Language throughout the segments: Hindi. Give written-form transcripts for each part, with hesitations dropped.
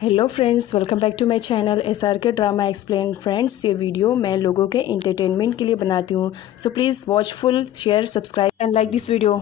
Hello friends, welcome back to my channel SRK drama explain. Friends, ये वीडियो मैं लोगों के एंटरटेनमेंट के लिए बनाती हूँ, so please watch full, share, subscribe and like this video.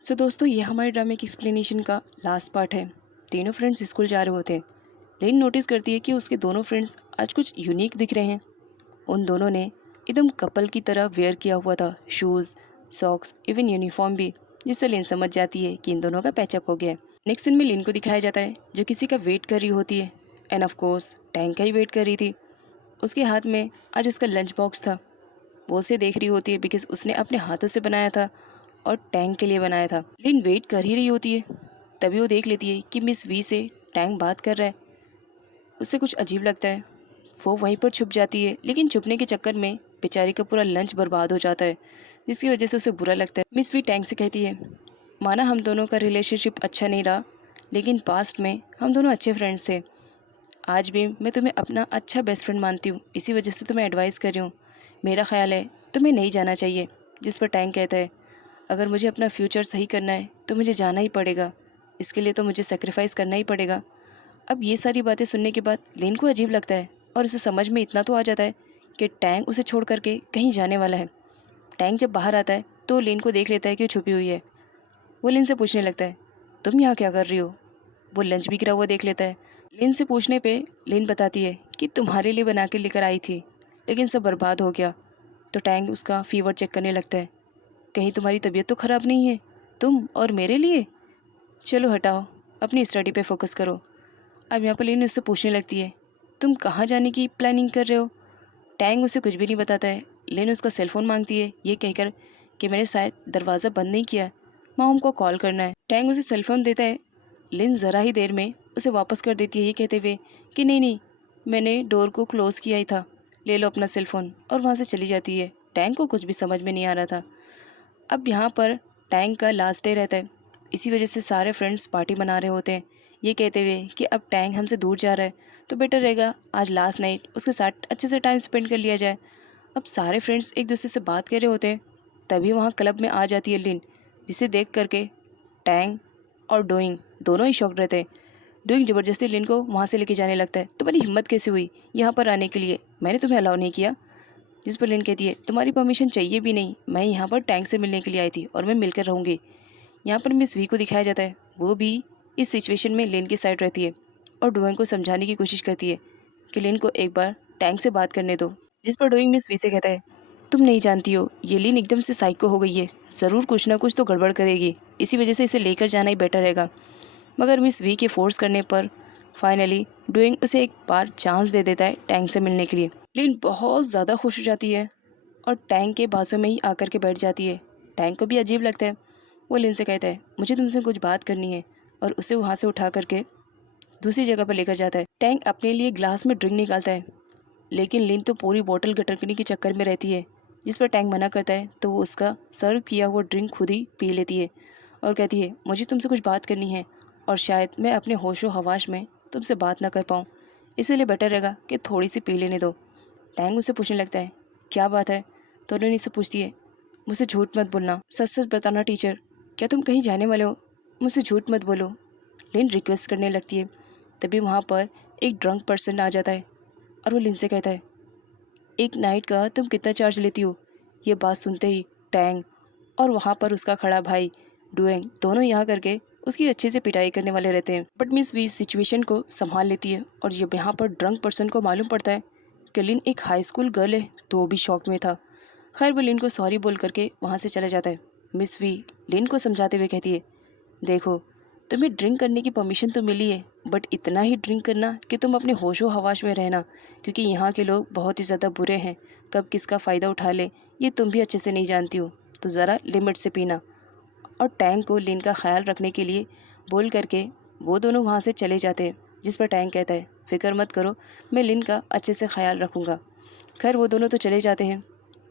So दोस्तों, ये हमारे ड्रामे की एक्सप्लेनेशन का लास्ट पार्ट है। तीनों फ्रेंड्स स्कूल जा रहे होते हैं। लेन नोटिस करती है कि उसके दोनों फ्रेंड्स आज कुछ यूनिक दिख रहे हैं। उन दोनों ने एकदम कपल की तरह वेयर किया हुआ था, शूज़, सॉक्स, इवन यूनिफॉर्म भी, जिससे लेन समझ जाती है कि इन दोनों का पैचअप हो गया है। नेक्स्ट सीन में लेन को दिखाया जाता है जो किसी का वेट कर रही होती है, एंड ऑफ कोर्स टैंक का ही वेट कर रही थी। उसके हाथ में आज उसका लंच बॉक्स था। वो उसे देख रही होती है बिकॉज उसने अपने हाथों से बनाया था और टैंक के लिए बनाया था। लेकिन वेट कर ही रही होती है, तभी वो देख लेती है कि मिस वी से टैंक बात कर रहा है। उससे कुछ अजीब लगता है, वो वहीं पर छुप जाती है। लेकिन छुपने के चक्कर में बेचारी का पूरा लंच बर्बाद हो जाता है, जिसकी वजह से उसे बुरा लगता है। मिस वी टैंक से कहती है, माना हम दोनों का रिलेशनशिप अच्छा नहीं रहा, लेकिन पास्ट में हम दोनों अच्छे फ्रेंड्स थे। आज भी मैं तुम्हें अपना अच्छा बेस्ट फ्रेंड मानती हूँ, इसी वजह से तुम्हें एडवाइस कर रही हूँ। मेरा ख्याल है तुम्हें नहीं जाना चाहिए। जिस पर टैंक कहता है, अगर मुझे अपना फ्यूचर सही करना है तो मुझे जाना ही पड़ेगा, इसके लिए तो मुझे सेक्रीफाइस करना ही पड़ेगा। अब ये सारी बातें सुनने के बाद लेन को अजीब लगता है और उसे समझ में इतना तो आ जाता है कि टैंक उसे छोड़ करके कहीं जाने वाला है। टैंक जब बाहर आता है तो लेन को देख लेता है कि वो छुपी हुई है। वो लेन से पूछने लगता है, तुम यहाँ क्या कर रही हो? वो लंच भी गिरा हुआ देख लेता है। लेन से पूछने पे लेन बताती है कि तुम्हारे लिए बना के लेकर आई थी, लेकिन सब बर्बाद हो गया। तो टैंक उसका फीवर चेक करने लगता है। कहीं तुम्हारी तबीयत तो ख़राब नहीं है? तुम और मेरे लिए? चलो हटाओ, अपनी स्टडी पे फोकस करो। अब यहाँ पर लेन उससे पूछने लगती है, तुम कहाँ जाने की प्लानिंग कर रहे हो? टैंग उसे कुछ भी नहीं बताता है। लेन उसका सेलफोन मांगती है, ये कहकर कि मैंने शायद दरवाज़ा बंद नहीं किया, मॉम को कॉल करना है। टैंग उसे सेलफोन देता है। लेन ज़रा ही देर में उसे वापस कर देती है, ये कहते हुए कि नहीं नहीं, मैंने डोर को क्लोज़ किया ही था, ले लो अपना सेलफोन, और वहाँ से चली जाती है। टैंग को कुछ भी समझ में नहीं आ रहा था। अब यहाँ पर टैंक का लास्ट डे रहता है, इसी वजह से सारे फ्रेंड्स पार्टी मना रहे होते हैं, ये कहते हुए कि अब टैंक हमसे दूर जा रहा है तो बेटर रहेगा आज लास्ट नाइट उसके साथ अच्छे से टाइम स्पेंड कर लिया जाए। अब सारे फ्रेंड्स एक दूसरे से बात कर रहे होते हैं, तभी वहाँ क्लब में आ जाती है लिन, जिसे देख करके टैंक और डूइंग दोनों ही शॉक्ड रहते हैं। डूइंग ज़बरदस्ती लिन को वहाँ से लेके जाने लगता है। तुम्हारी हिम्मत कैसे हुई यहाँ पर आने के लिए? मैंने तुम्हें अलाउ नहीं किया। जिस पर लिन कहती है, तुम्हारी परमिशन चाहिए भी नहीं, मैं यहाँ पर टैंक से मिलने के लिए आई थी और मैं मिलकर रहूँगी। यहाँ पर मिस वी को दिखाया जाता है, वो भी इस सिचुएशन में लिन की साइड रहती है और डूइंग को समझाने की कोशिश करती है कि लिन को एक बार टैंक से बात करने दो। जिस पर डूइंग मिस वी से कहता है, तुम नहीं जानती हो, ये लिन एकदम से साइको हो गई है, ज़रूर कुछ ना कुछ तो गड़बड़ करेगी, इसी वजह से इसे लेकर जाना ही बेटर रहेगा। मगर मिस वी के फोर्स करने पर फाइनली डूइंग उसे एक बार चांस दे देता है टैंक से मिलने के लिए। लिन बहुत ज़्यादा खुश हो जाती है और टैंक के बाजू में ही आकर के बैठ जाती है। टैंक को भी अजीब लगता है। वो लिन से कहता है, मुझे तुमसे कुछ बात करनी है, और उसे वहाँ से उठा करके दूसरी जगह पर लेकर जाता है। टैंक अपने लिए ग्लास में ड्रिंक निकालता है, लेकिन लिन तो पूरी बोतल गटरकने के चक्कर में रहती है। जिस पर टैंक मना करता है तो वो उसका सर्व किया हुआ ड्रिंक खुद ही पी लेती है और कहती है, मुझे तुमसे कुछ बात करनी है और शायद मैं अपने होशो हवाश में तुमसे बात ना कर पाऊँ, इसीलिए बेटर रहेगा कि थोड़ी सी पी लेने दो। टैंक उसे पूछने लगता है, क्या बात है? तो लिन इससे पूछती है, मुझसे झूठ मत बोलना, सच सच बताना टीचर, क्या तुम कहीं जाने वाले हो? मुझसे झूठ मत बोलो। लिन रिक्वेस्ट करने लगती है। तभी वहाँ पर एक ड्रंक पर्सन आ जाता है और वो लिन से कहता है, एक नाइट का तुम कितना चार्ज लेती हो? ये बात सुनते ही टैंग और वहाँ पर उसका खड़ा भाई डुएंग दोनों यहाँ करके उसकी अच्छे से पिटाई करने वाले रहते हैं। बट मिस वी सिचुएशन को संभाल लेती है और जब यहाँ पर ड्रंक पर्सन को मालूम पड़ता है कि लिन एक हाई स्कूल गर्ल है तो वो भी शॉक में था। खैर वो लिन को सॉरी बोल करके वहाँ से चला जाता है। मिस वी लिन को समझाते हुए कहती है, देखो तुम्हें ड्रिंक करने की परमिशन तो मिली है, बट इतना ही ड्रिंक करना कि तुम अपने होशो हवाश में रहना, क्योंकि यहाँ के लोग बहुत ही ज़्यादा बुरे हैं, कब किसका फ़ायदा उठा ले ये तुम भी अच्छे से नहीं जानती हो, तो ज़रा लिमिट से पीना। और टैंक को लिन का ख्याल रखने के लिए बोल करके वो दोनों वहाँ से चले जाते हैं, जिस पर टैंक कहता है, फिक्र मत करो, मैं लिन का अच्छे से ख्याल रखूँगा। खैर वो दोनों तो चले जाते हैं।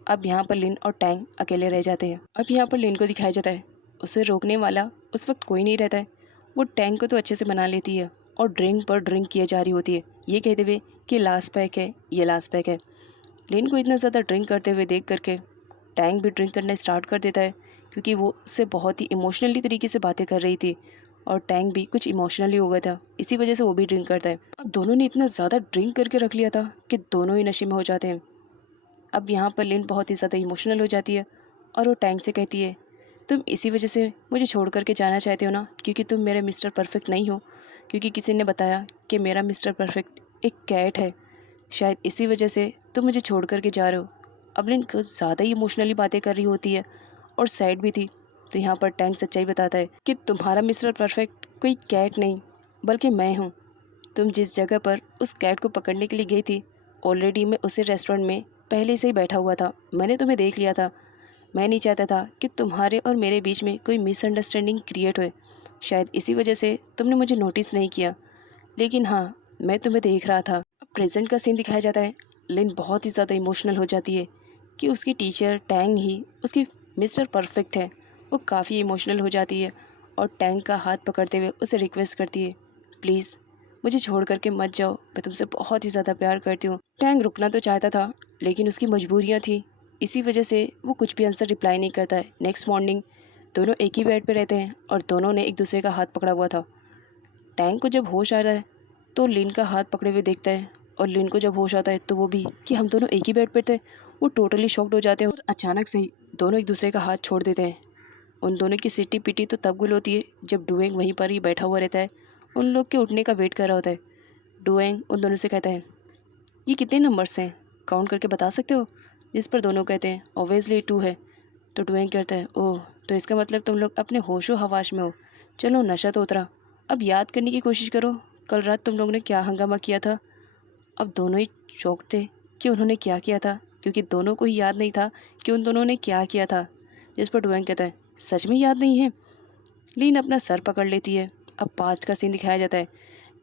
अब यहाँ पर लिन और टैंक अकेले रह जाते हैं। अब यहाँ पर लिन को दिखाया जाता है उसे रोकने वाला उस वक्त कोई नहीं रहता है। वो टैंक को तो अच्छे से बना लेती है और ड्रिंक पर ड्रिंक किए जा रही होती है, ये कहते हुए कि लास्ट पैक है, ये लास्ट पैक है। लिन को इतना ज़्यादा ड्रिंक करते हुए देख करके टैंक भी ड्रिंक करना स्टार्ट कर देता है, क्योंकि वो उससे बहुत ही इमोशनली तरीके से बातें कर रही थी और टैंक भी कुछ इमोशनली हो गया था, इसी वजह से वो भी ड्रिंक करता है। अब दोनों ने इतना ज़्यादा ड्रिंक करके रख लिया था कि दोनों ही नशे में हो जाते हैं। अब यहाँ पर लिन बहुत ही ज़्यादा इमोशनल हो जाती है और वो टैंक से कहती है, तुम इसी वजह से मुझे छोड़ करके जाना चाहते हो ना, क्योंकि तुम मेरे मिस्टर परफेक्ट नहीं हो, क्योंकि किसी ने बताया कि मेरा मिस्टर परफेक्ट एक कैट है, शायद इसी वजह से तुम मुझे छोड़ करके जा रहे हो। अब लिन कुछ ज़्यादा ही इमोशनली बातें कर रही होती है और सैड भी थी, तो यहाँ पर टैंक सच्चाई बताता है कि तुम्हारा मिस्टर परफेक्ट कोई कैट नहीं बल्कि मैं हूँ। तुम जिस जगह पर उस कैट को पकड़ने के लिए गई थी, ऑलरेडी मैं उसी रेस्टोरेंट में पहले से ही बैठा हुआ था, मैंने तुम्हें देख लिया था। मैं नहीं चाहता था कि तुम्हारे और मेरे बीच में कोई मिसअंडरस्टैंडिंग क्रिएट होए, शायद इसी वजह से तुमने मुझे नोटिस नहीं किया, लेकिन हाँ मैं तुम्हें देख रहा था। अब प्रेजेंट का सीन दिखाया जाता है। लिन बहुत ही ज़्यादा इमोशनल हो जाती है कि उसकी टीचर टैंग ही उसकी मिस्टर परफेक्ट है। वो काफ़ी इमोशनल हो जाती है और टैंग का हाथ पकड़ते हुए उसे रिक्वेस्ट करती है, प्लीज़ मुझे छोड़ करके मत जाओ, मैं तुमसे बहुत ही ज़्यादा प्यार करती हूँ। टैंग रुकना तो चाहता था लेकिन उसकी मजबूरियाँ थी, इसी वजह से वो कुछ भी आंसर रिप्लाई नहीं करता है। नेक्स्ट मॉर्निंग दोनों एक ही बेड पे रहते हैं और दोनों ने एक दूसरे का हाथ पकड़ा हुआ था। टैंग को जब होश आता है तो लिन का हाथ पकड़े हुए देखता है और लिन को जब होश आता है तो वो भी कि हम दोनों एक ही बेड पे थे। वो टोटली शॉक्ड हो जाते हैं और अचानक से ही दोनों एक दूसरे का हाथ छोड़ देते हैं। उन दोनों की सिटी पिटी तो तब गुल होती है जब डुएंग वहीं पर ही बैठा हुआ रहता है, उन लोग के उठने का वेट कर रहा होता है। डुएंग उन दोनों से कहता है, ये कितने नंबर्स हैं, काउंट करके बता सकते हो? जिस पर दोनों कहते हैं ऑब्वियसली 2 है। तो डुएंग कहता है, ओह तो इसका मतलब तुम लोग अपने होशो हवाश में हो, चलो नशा तो उतरा, अब याद करने की कोशिश करो कल रात तुम लोगों ने क्या हंगामा किया था। अब दोनों ही चौंक थे कि उन्होंने क्या किया था, क्योंकि दोनों को ही याद नहीं था कि उन दोनों ने क्या किया था। जिस पर डुएंग कहता है, सच में याद नहीं है? लीन अपना सर पकड़ लेती है। अब पास्ट का सीन दिखाया जाता है।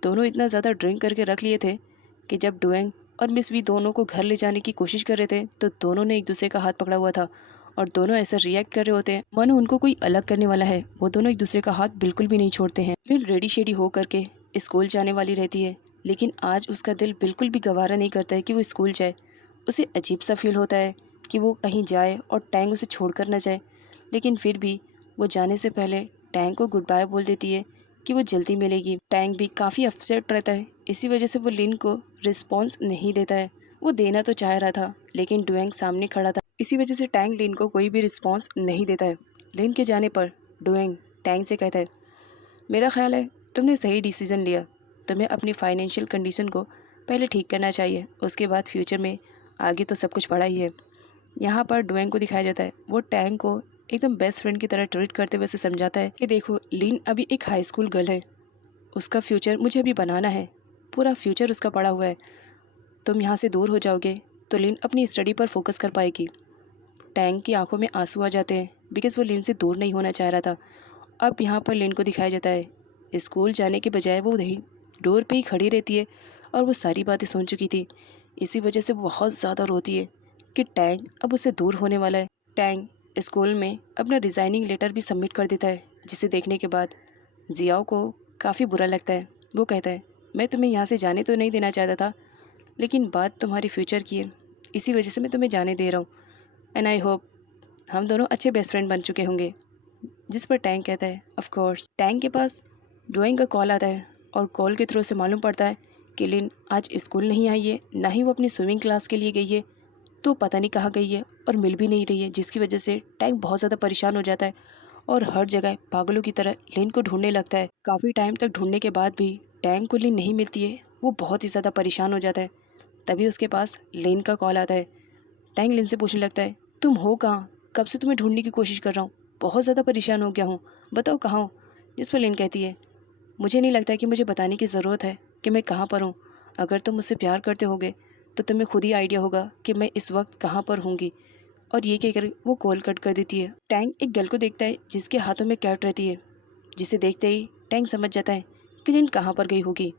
दोनों इतना ज़्यादा ड्रिंक करके रख लिए थे कि जब डुएंग और मिस वी दोनों को घर ले जाने की कोशिश कर रहे थे तो दोनों ने एक दूसरे का हाथ पकड़ा हुआ था और दोनों ऐसा रिएक्ट कर रहे होते हैं मानो उनको कोई अलग करने वाला है। वो दोनों एक दूसरे का हाथ बिल्कुल भी नहीं छोड़ते हैं। लिन रेडी शेडी हो करके स्कूल जाने वाली रहती है, लेकिन आज उसका दिल बिल्कुल भी गवारा नहीं करता है कि वो स्कूल जाए। उसे अजीब सा फील होता है कि वो कहीं जाए और टैंग उसे छोड़कर न जाए, लेकिन फिर भी वो जाने से पहले टैंग को गुड बाय बोल देती है कि वो जल्दी मिलेगी। टैंग भी काफ़ी अपसेट रहता है, इसी वजह से वो लिन को रिस्पॉन्स नहीं देता है। वो देना तो चाह रहा था लेकिन डुएंग सामने खड़ा था, इसी वजह से टैंग लिन को कोई भी रिस्पॉन्स नहीं देता है। लिन के जाने पर डुएंग टैंग से कहता है, मेरा ख्याल है तुमने सही डिसीजन लिया, तुम्हें अपनी फाइनेंशियल कंडीशन को पहले ठीक करना चाहिए, उसके बाद फ्यूचर में आगे तो सब कुछ पड़ा ही है। यहाँ पर डुएंग को दिखाया जाता है, वो टैंग को एकदम बेस्ट फ्रेंड की तरह ट्रीट करते हुए उसे समझाता है कि देखो लिन अभी एक हाई स्कूल गर्ल है, उसका फ्यूचर मुझे अभी बनाना है, पूरा फ्यूचर उसका पड़ा हुआ है, तुम यहाँ से दूर हो जाओगे तो लिन अपनी स्टडी पर फोकस कर पाएगी। टैंग की आंखों में आंसू आ जाते हैं बिकॉज वो लिन से दूर नहीं होना चाह रहा था। अब यहाँ पर लिन को दिखाया जाता है, स्कूल जाने के बजाय वो वहीं डोर पे ही खड़ी रहती है और वो सारी बातें सुन चुकी थी, इसी वजह से बहुत ज़्यादा रोती है कि टैंग अब उससे दूर होने वाला है। टैंग स्कूल में अपना रिज़ाइनिंग लेटर भी सबमिट कर देता है, जिसे देखने के बाद जियाओ को काफ़ी बुरा लगता है। वो कहता है, मैं तुम्हें यहाँ से जाने तो नहीं देना चाहता था, लेकिन बात तुम्हारी फ्यूचर की है, इसी वजह से मैं तुम्हें जाने दे रहा हूँ, एंड आई होप हम दोनों अच्छे बेस्ट फ्रेंड बन चुके होंगे। जिस पर टैंग कहता है, ऑफ कोर्स। टैंग के पास डुएंग का कॉल आता है और कॉल के थ्रू से मालूम पड़ता है कि लिन आज स्कूल नहीं आई है, ना ही वो अपनी स्विमिंग क्लास के लिए गई है, तो पता नहीं कहाँ गई है और मिल भी नहीं रही है, जिसकी वजह से टैंग बहुत ज़्यादा परेशान हो जाता है और हर जगह पागलों की तरह लिन को ढूंढने लगता है। काफ़ी टाइम तक ढूंढने के बाद भी टैंग को लिन नहीं मिलती है। वो बहुत ही ज़्यादा परेशान हो जाता है। तभी उसके पास लिन का कॉल आता है। टैंग लिन से पूछने लगता है, तुम हो कहाँ? कब से तुम्हें ढूंढने की कोशिश कर रहा हूँ, बहुत ज़्यादा परेशान हो गया हूँ, बताओ कहाँ हो? जिस पर लिन कहती है, मुझे नहीं लगता कि मुझे बताने की ज़रूरत है कि मैं कहाँ पर हूँ। अगर तुम मुझसे प्यार करते होगे तो तुम्हें खुद ही आइडिया होगा कि मैं इस वक्त कहाँ पर होंगी। और ये कहकर वो कॉल कट कर देती है। टैंग एक गर्ल को देखता है जिसके हाथों में कैट रहती है, जिसे देखते ही टैंग समझ जाता है कि लिन कहाँ पर गई होगी।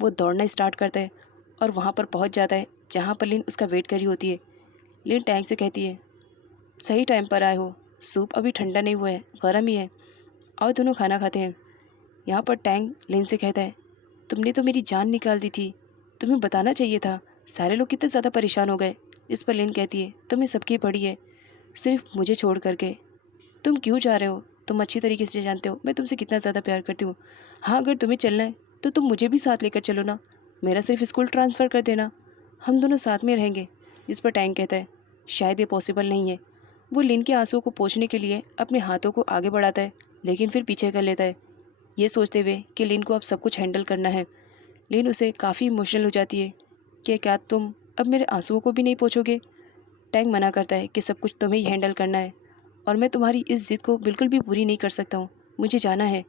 वो दौड़ना स्टार्ट करता है और वहाँ पर पहुँच जाता है जहाँ पर लिन उसका वेट कर रही होती है। लिन टैंग से कहती है, सही टाइम पर आए हो, सूप अभी ठंडा नहीं हुआ है, गर्म ही है, आओ दोनों खाना खाते हैं। यहाँ पर टैंग लिन से कहता है, तुमने तो मेरी जान निकाल दी थी, तुम्हें बताना चाहिए था, सारे लोग कितने ज़्यादा परेशान हो गए। इस पर लिन कहती है, तुम्हें सबकी पड़ी है, सिर्फ मुझे छोड़ करके। तुम क्यों जा रहे हो? तुम अच्छी तरीके से जानते हो मैं तुमसे कितना ज़्यादा प्यार करती हूँ। हाँ, अगर तुम्हें चलना है तो तुम मुझे भी साथ लेकर चलो ना, मेरा सिर्फ स्कूल ट्रांसफ़र कर देना, हम दोनों साथ में रहेंगे। जिस पर टैंग कहता है, शायद ये पॉसिबल नहीं है। वो लिन के आंसुओं को पोंछने के लिए अपने हाथों को आगे बढ़ाता है, लेकिन फिर पीछे कर लेता है, ये सोचते हुए कि लिन को अब सब कुछ हैंडल करना है। लिन उसे काफ़ी इमोशनल हो जाती है कि क्या तुम अब मेरे आंसुओं को भी नहीं पोंछोगे? टैंग मना करता है कि सब कुछ तुम्हें ही हैंडल करना है और मैं तुम्हारी इस जिद को बिल्कुल भी पूरी नहीं कर सकता हूँ, मुझे जाना है।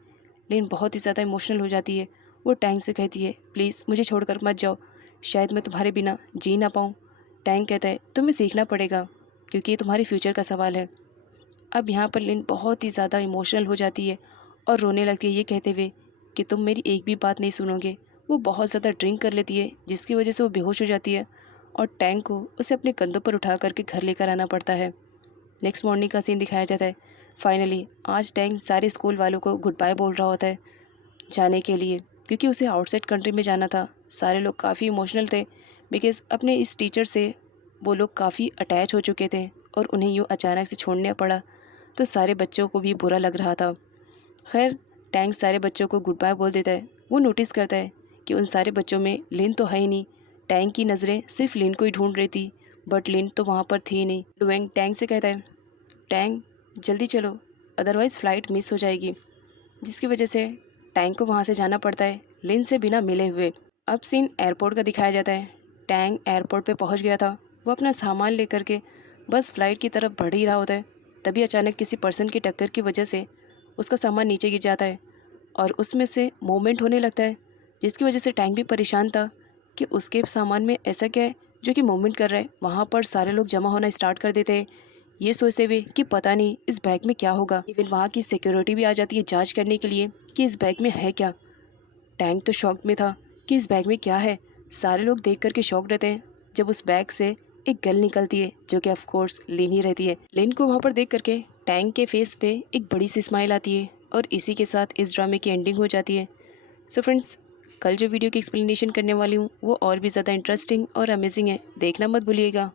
लिन बहुत ही ज़्यादा इमोशनल हो जाती है। वो टैंग से कहती है, प्लीज़ मुझे छोड़कर मत जाओ, शायद मैं तुम्हारे बिना जी ना पाऊँ। टैंग कहता है, तुम्हें सीखना पड़ेगा क्योंकि ये तुम्हारे फ्यूचर का सवाल है। अब यहाँ पर लिन बहुत ही ज़्यादा इमोशनल हो जाती है और रोने लगती है, ये कहते हुए कि तुम मेरी एक भी बात नहीं सुनोगे। वो बहुत ज़्यादा ड्रिंक कर लेती है जिसकी वजह से वो बेहोश हो जाती है और टैंग को उसे अपने कंधों पर उठा करके घर लेकर आना पड़ता है। नेक्स्ट मॉर्निंग का सीन दिखाया जाता है। फाइनली आज टैंग सारे स्कूल वालों को गुड बाय बोल रहा होता है जाने के लिए, क्योंकि उसे आउटसाइड कंट्री में जाना था। सारे लोग काफ़ी इमोशनल थे बिकॉज़ अपने इस टीचर से वो लोग काफ़ी अटैच हो चुके थे और उन्हें यूँ अचानक से छोड़ना पड़ा, तो सारे बच्चों को भी बुरा लग रहा था। खैर, टैंक सारे बच्चों को गुड बाय बोल देता है। वो नोटिस करता है कि उन सारे बच्चों में लिन तो है ही नहीं। टैंक की नज़रें सिर्फ लिन को ही ढूंढ रही थी, बट लिन तो वहाँ पर थी ही नहीं। डुएंग टैंक से कहता है, टैंक जल्दी चलो, अदरवाइज़ फ़्लाइट मिस हो जाएगी। जिसकी वजह से टैंक को वहाँ से जाना पड़ता है लिन से बिना मिले हुए। अब सीन एयरपोर्ट का दिखाया जाता है। टैंक एयरपोर्ट पे पहुँच गया था। वो अपना सामान लेकर के बस फ़्लाइट की तरफ बढ़ ही रहा होता है। तभी अचानक किसी पर्सन की टक्कर की वजह से उसका सामान नीचे गिर जाता है और उसमें से मूवमेंट होने लगता है, जिसकी वजह से टैंक भी परेशान था कि उसके सामान में ऐसा क्या है जो कि मूवमेंट कर रहा है। वहाँ पर सारे लोग जमा होना स्टार्ट कर देते हैं, ये सोचते हुए कि पता नहीं इस बैग में क्या होगा। इवन वहाँ की सिक्योरिटी भी आ जाती है जांच करने के लिए कि इस बैग में है क्या। टैंक तो शॉक में था कि इस बैग में क्या है। सारे लोग देख करके शॉक रहते हैं जब उस बैग से एक गर्ल निकलती है जो कि ऑफ कोर्स लिन ही रहती है। लिन को वहाँ पर देख करके टैंक के फेस पे एक बड़ी सी स्माइल आती है और इसी के साथ इस ड्रामे की एंडिंग हो जाती है। सो फ्रेंड्स, कल जो वीडियो की एक्सप्लेनेशन करने वाली हूँ वो और भी ज़्यादा इंटरेस्टिंग और अमेजिंग है, देखना मत भूलिएगा।